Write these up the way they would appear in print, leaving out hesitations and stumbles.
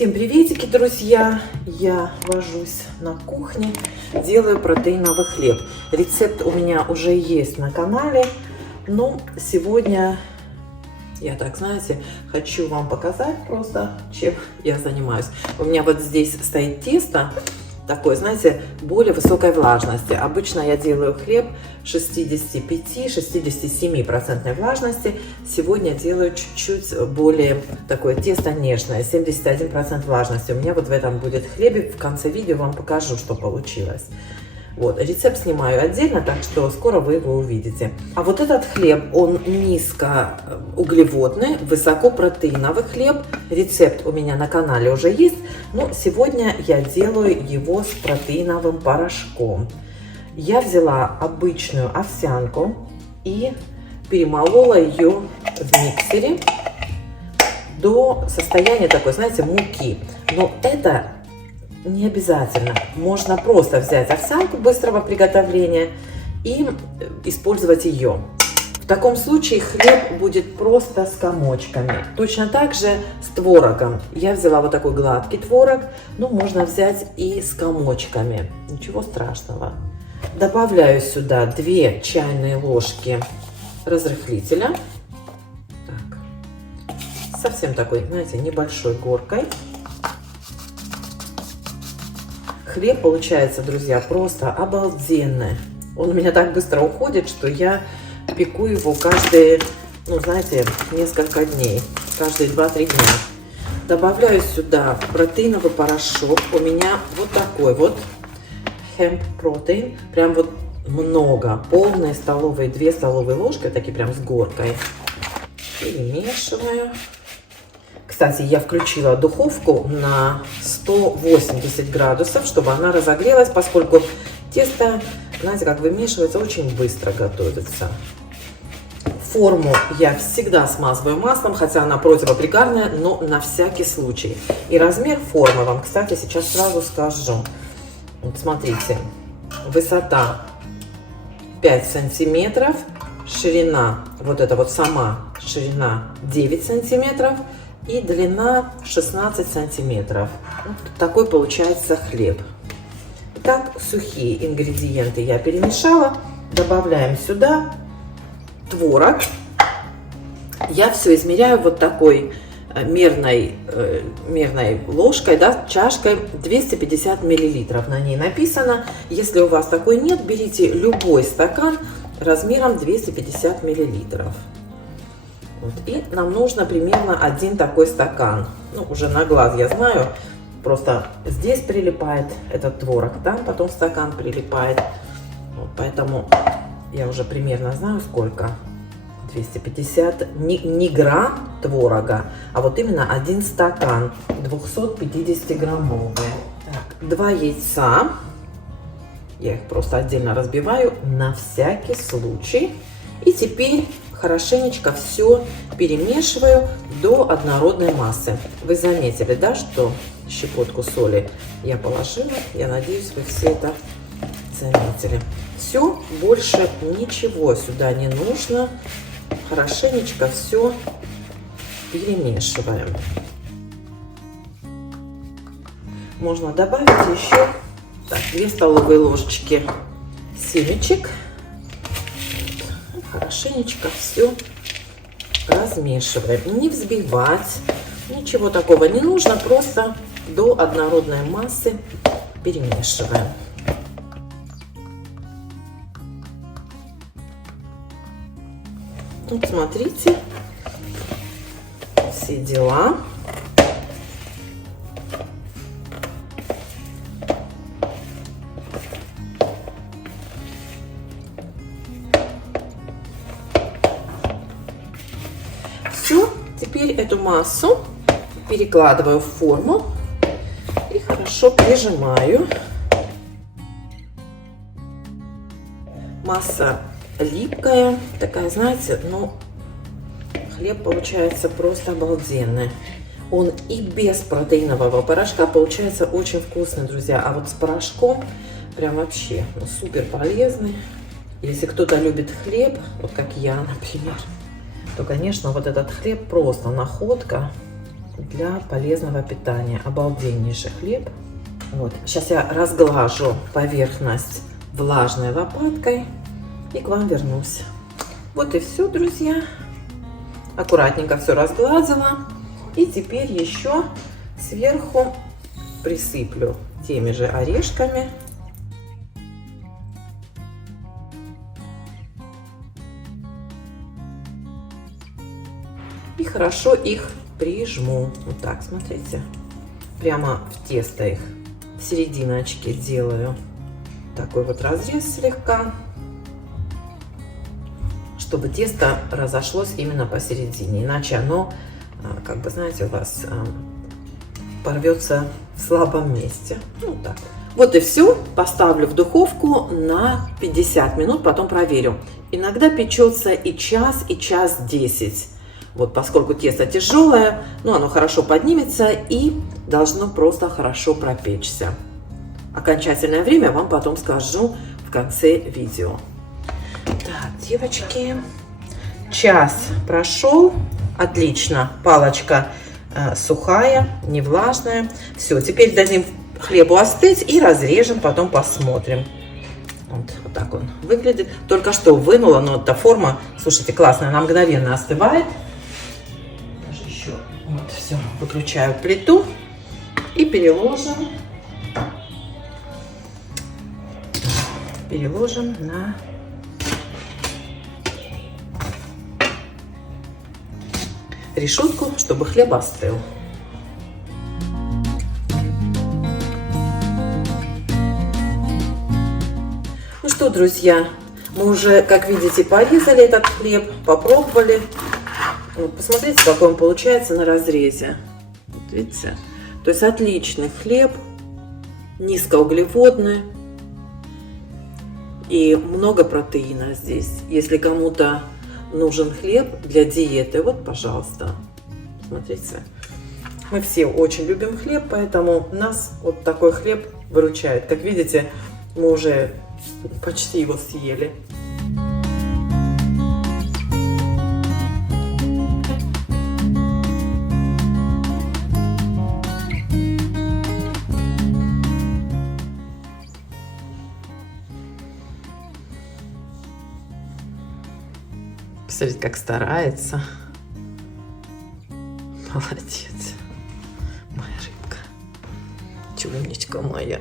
Всем приветики, друзья! Я вожусь на кухне, делаю протеиновый хлеб. Рецепт у меня уже есть на канале, но сегодня я, так знаете, хочу вам показать просто, чем я занимаюсь. У меня вот здесь стоит тесто, такой, знаете, более высокой влажности. Обычно я делаю хлеб 65-67% влажности. Сегодня делаю чуть-чуть более такое тесто нежное, 71% влажности. У меня вот в этом будет хлеб. В конце видео вам покажу, что получилось. Вот, рецепт снимаю отдельно, так что скоро вы его увидите. А вот этот хлеб, он низкоуглеводный, высокопротеиновый хлеб. Рецепт у меня на канале уже есть, но сегодня я делаю его с протеиновым порошком. Я взяла обычную овсянку и перемолола ее в миксере до состояния такой, знаете, муки. Но это не обязательно. Можно просто взять овсянку быстрого приготовления и использовать ее. В таком случае хлеб будет просто с комочками. Точно так же с творогом. Я взяла вот такой гладкий творог, но можно взять и с комочками. Ничего страшного. Добавляю сюда 2 чайные ложки разрыхлителя. Так. Совсем такой, знаете, небольшой горкой. Хлеб получается, друзья, просто обалденный. Он у меня так быстро уходит, что я пеку его каждые, ну, знаете, несколько дней. Каждые 2-3 дня. Добавляю сюда протеиновый порошок. У меня вот такой вот hemp protein. Прям вот много. Полные столовые, 2 столовые ложки, такие прям с горкой. Перемешиваю. Кстати, я включила духовку на 180 градусов, чтобы она разогрелась, поскольку тесто, знаете, как вымешивается, очень быстро готовится. Форму я всегда смазываю маслом, хотя она противопригарная, но на всякий случай. И размер формы вам, кстати, сейчас сразу скажу. Вот смотрите, высота 5 сантиметров, ширина, вот это вот сама ширина 9 сантиметров. И длина 16 сантиметров. Вот такой получается хлеб. Итак, сухие ингредиенты я перемешала. Добавляем сюда творог. Я все измеряю вот такой мерной ложкой, да, чашкой 250 миллилитров. На ней написано. Если у вас такой нет, берите любой стакан размером 250 миллилитров. Вот. И нам нужно примерно 1 такой стакан. Ну, уже на глаз я знаю. Просто здесь прилипает этот творог, там потом стакан прилипает. Вот, поэтому я уже примерно знаю, сколько. 250, не грамм творога, а вот именно 1 стакан, 250 граммовые. Так, 2 яйца. Я их просто отдельно разбиваю на всякий случай. И теперь хорошенечко все перемешиваю до однородной массы. Вы заметили, да, что щепотку соли я положила? Я надеюсь, вы все это заметили. Все, больше ничего сюда не нужно. Хорошенечко все перемешиваем. Можно добавить еще 2 столовые ложечки семечек. Хорошенечко все размешиваем. Не взбивать, ничего такого не нужно, просто до однородной массы перемешиваем. Вот смотрите, все дела. Теперь эту массу перекладываю в форму и хорошо прижимаю. Масса липкая, такая, знаете, ну, хлеб получается просто обалденный. Он и без протеинового порошка получается очень вкусный, друзья. А вот с порошком прям вообще супер полезный. Если кто-то любит хлеб, вот как я, например, то, конечно, вот этот хлеб просто находка. для полезного питания. Обалденнейший хлеб. Вот. Сейчас я разглажу поверхность влажной лопаткой и к вам вернусь. Вот и все, друзья. Аккуратненько все разгладила. И теперь еще сверху присыплю теми же орешками. И хорошо их прижму. Вот так, смотрите. Прямо в тесто их, в серединочке делаю. Такой вот разрез слегка, чтобы тесто разошлось именно посередине. Иначе оно, как бы, знаете, у вас порвется в слабом месте. Ну, так. Вот и все. Поставлю в духовку на 50 минут, потом проверю. Иногда печется и час 10. Вот, поскольку тесто тяжелое, но оно хорошо поднимется и должно просто хорошо пропечься. Окончательное время вам потом скажу в конце видео. Так, девочки, час прошел. Отлично, палочка сухая, не влажная. Все, теперь дадим хлебу остыть и разрежем, потом посмотрим. Вот так он выглядит. Только что вынула, но эта форма, слушайте, классная, она мгновенно остывает. Даже еще. Вот, все, выключаю плиту и переложим на решетку, чтобы хлеб остыл. Ну что, друзья, мы уже, как видите, порезали этот хлеб, попробовали. Вот, посмотрите, какой он получается на разрезе. Вот, видите? То есть отличный хлеб, низкоуглеводный. И много протеина здесь. Если кому-то нужен хлеб для диеты, вот, пожалуйста, смотрите. Мы все очень любим хлеб, поэтому нас вот такой хлеб выручает. Как видите, мы уже почти его съели. Посмотрите, как старается. Молодец. Моя рыбка. Чумничка моя.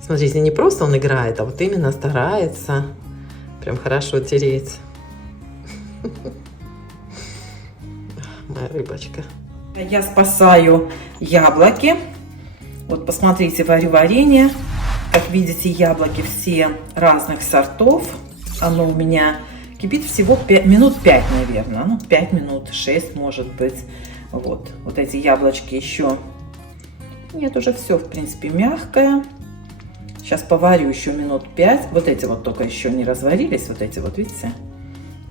Смотрите, не просто он играет, а вот именно старается прям хорошо тереть. Моя рыбочка. Я спасаю яблоки. Вот посмотрите, варю варенье. Как видите, яблоки все разных сортов. Оно у меня кипит всего 5, минут 5, наверное. Ну, 5 минут, 6 может быть. Вот эти яблочки еще... Нет, уже все, в принципе, мягкое. Сейчас поварю еще минут 5. Вот эти вот только еще не разварились. Вот эти вот, видите?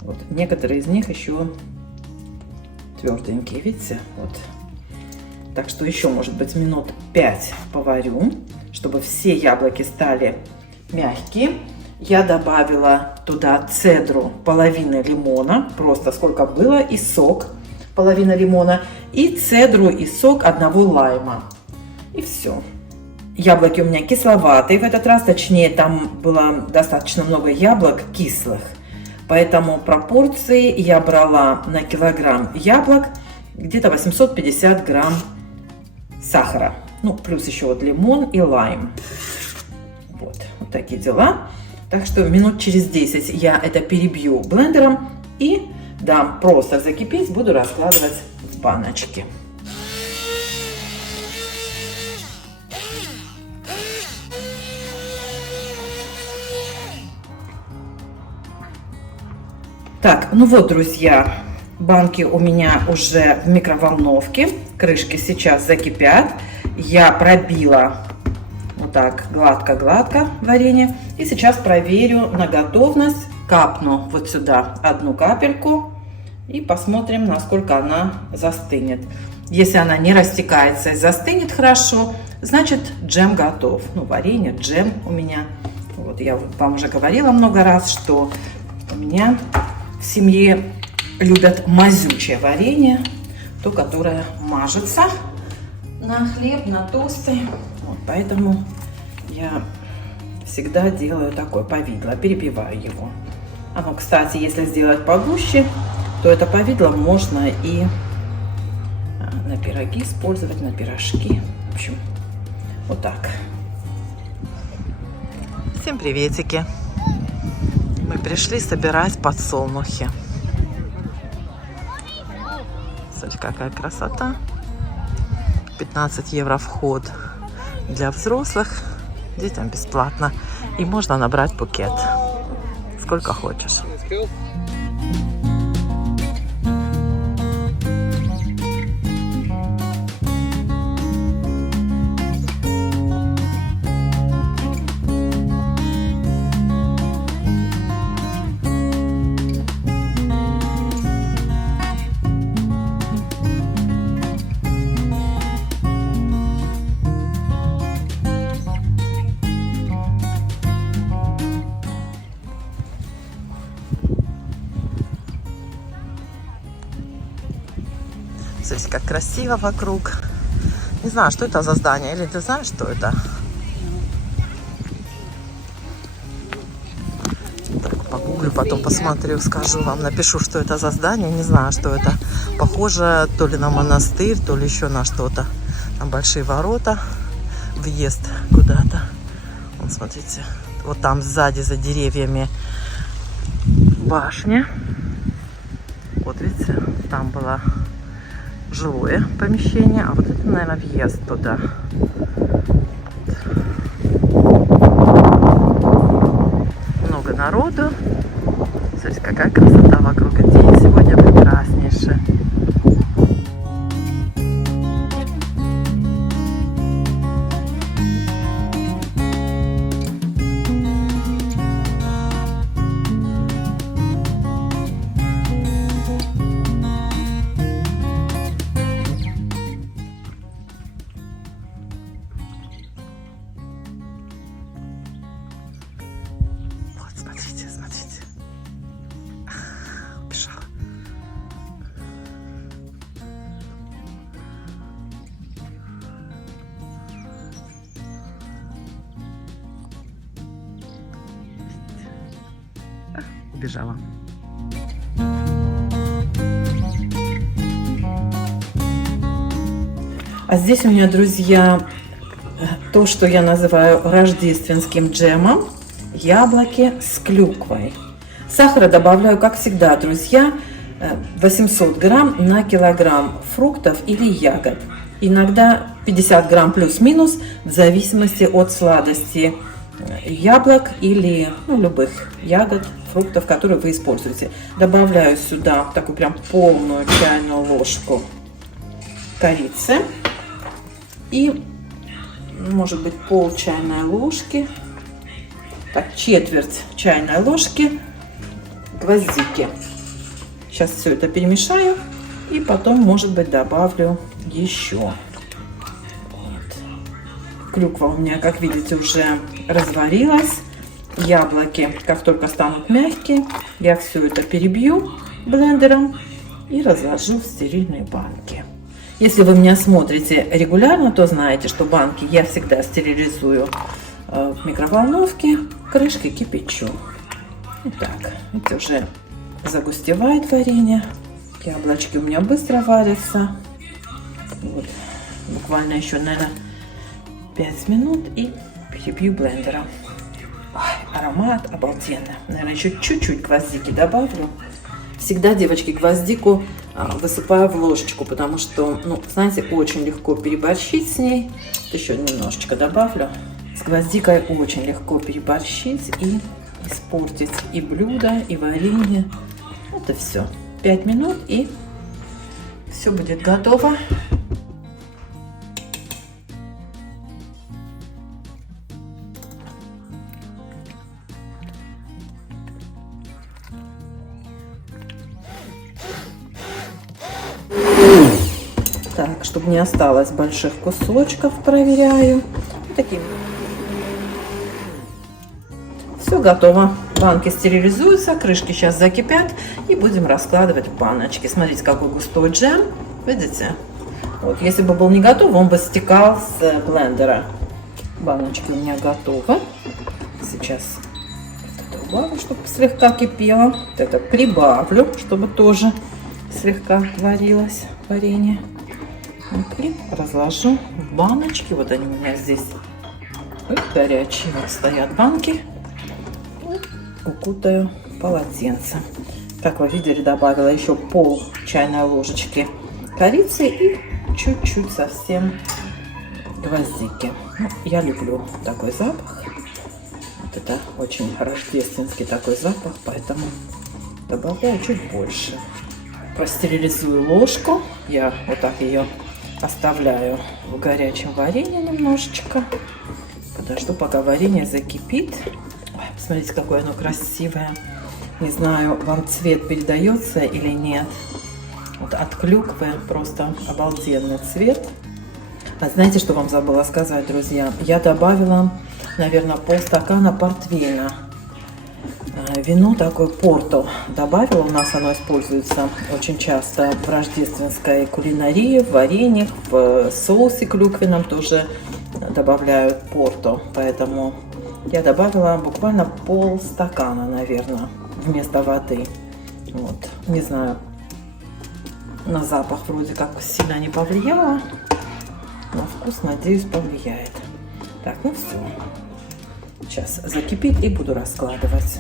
Вот некоторые из них еще тверденькие, видите? Вот. Так что еще, может быть, минут 5 поварю, чтобы все яблоки стали мягкие. Я добавила туда цедру половины лимона, просто сколько было, и сок половина лимона, и цедру и сок одного лайма. И все. Яблоки у меня кисловатые в этот раз, точнее, там было достаточно много яблок кислых. Поэтому пропорции я брала на килограмм яблок где-то 850 грамм сахара. Ну, плюс еще вот лимон и лайм. Вот такие дела. Так что минут через 10 я это перебью блендером и дам просто закипеть. Буду раскладывать в баночки. Так, ну вот, друзья, банки у меня уже в микроволновке. Крышки сейчас закипят. Я пробила вот так гладко-гладко варенье. И сейчас проверю на готовность. Капну вот сюда одну капельку. И посмотрим, насколько она застынет. Если она не растекается и застынет хорошо, значит джем готов. Ну, варенье, джем у меня. Вот я вам уже говорила много раз, что у меня в семье любят мазючее варенье, то, которое мажется на хлеб, на тосты. Вот, поэтому я всегда делаю такое повидло, перебиваю его. Оно, кстати, если сделать погуще, то это повидло можно и на пироги использовать, на пирожки. В общем, вот так. Всем приветики! Мы пришли собирать подсолнухи. Смотрите, какая красота! 15 евро вход для взрослых, детям бесплатно. И можно набрать букет. Сколько хочешь. Смотрите, как красиво вокруг. Не знаю, что это за здание. Или ты знаешь, что это? Так, погуглю, потом посмотрю, скажу вам, напишу, что это за здание. Не знаю, что это. Похоже то ли на монастырь, то ли еще на что-то. Там большие ворота. Въезд куда-то. Вот, смотрите. Вот там сзади, за деревьями, башня. Вот, видите, там была жилое помещение, а вот это, наверное, въезд туда. Много народу. Смотрите, какая красота вокруг. День сегодня прекраснейший. Смотрите, смотрите. Убежала. Убежала. А здесь у меня, друзья, то, что я называю рождественским джемом. Яблоки с клюквой. Сахара добавляю, как всегда, друзья, 800 грамм на килограмм фруктов или ягод. Иногда 50 грамм плюс-минус, в зависимости от сладости яблок или любых ягод, фруктов, которые вы используете. Добавляю сюда такую прям полную чайную ложку корицы и, может быть, пол чайной ложки, так, четверть чайной ложки гвоздики. Сейчас все это перемешаю и потом, может быть, добавлю еще. Вот. Клюква у меня, как видите, уже разварилась. Яблоки, как только станут мягкие, я все это перебью блендером и разложу в стерильные банки. Если вы меня смотрите регулярно, то знаете, что банки я всегда стерилизую в микроволновке, крышкой кипячу. Итак, это уже загустевает варенье. Яблочки у меня быстро варятся. Вот. Буквально еще, наверное, 5 минут и перебью блендером. Ой, аромат обалденный. Наверное, еще чуть-чуть гвоздики добавлю. Всегда, девочки, гвоздику высыпаю в ложечку, потому что, знаете, очень легко переборщить с ней. Еще немножечко добавлю. С гвоздикой очень легко переборщить и испортить и блюдо, и варенье. Это все. 5 минут и все будет готово. чтобы не осталось больших кусочков, проверяю. Таким. Все готово. Банки стерилизуются, крышки сейчас закипят и будем раскладывать в баночки. Смотрите, какой густой джем. Видите? Вот, если бы был не готов, он бы стекал с блендера. Баночки у меня готовы. Сейчас это добавлю, чтобы слегка кипело. Вот это прибавлю, чтобы тоже слегка варилось варенье. Вот, и разложу в баночки. Вот они у меня здесь горячие. Вот стоят банки. Укутаю полотенце. Как вы видели, добавила еще пол чайной ложечки корицы и чуть-чуть совсем гвоздики. Ну, я люблю такой запах. Вот это очень рождественский такой запах, поэтому добавляю чуть больше. Простерилизую ложку. Я вот так ее оставляю в горячем варенье немножечко. Подожду, пока варенье закипит. Ой, посмотрите, какое оно красивое. Не знаю, вам цвет передается или нет. Вот от клюквы просто обалденный цвет. А знаете, что вам забыла сказать, друзья? Я добавила, наверное, полстакана портвейна. Вино такое Порто добавила. У нас оно используется очень часто в рождественской кулинарии, в вареньях, в соусе клюквенном тоже добавляют Порто. Поэтому я добавила буквально полстакана, наверное, вместо воды. Вот. Не знаю, на запах вроде как сильно не повлияло. На вкус, надеюсь, повлияет. Так, ну все. Сейчас закипит и буду раскладывать.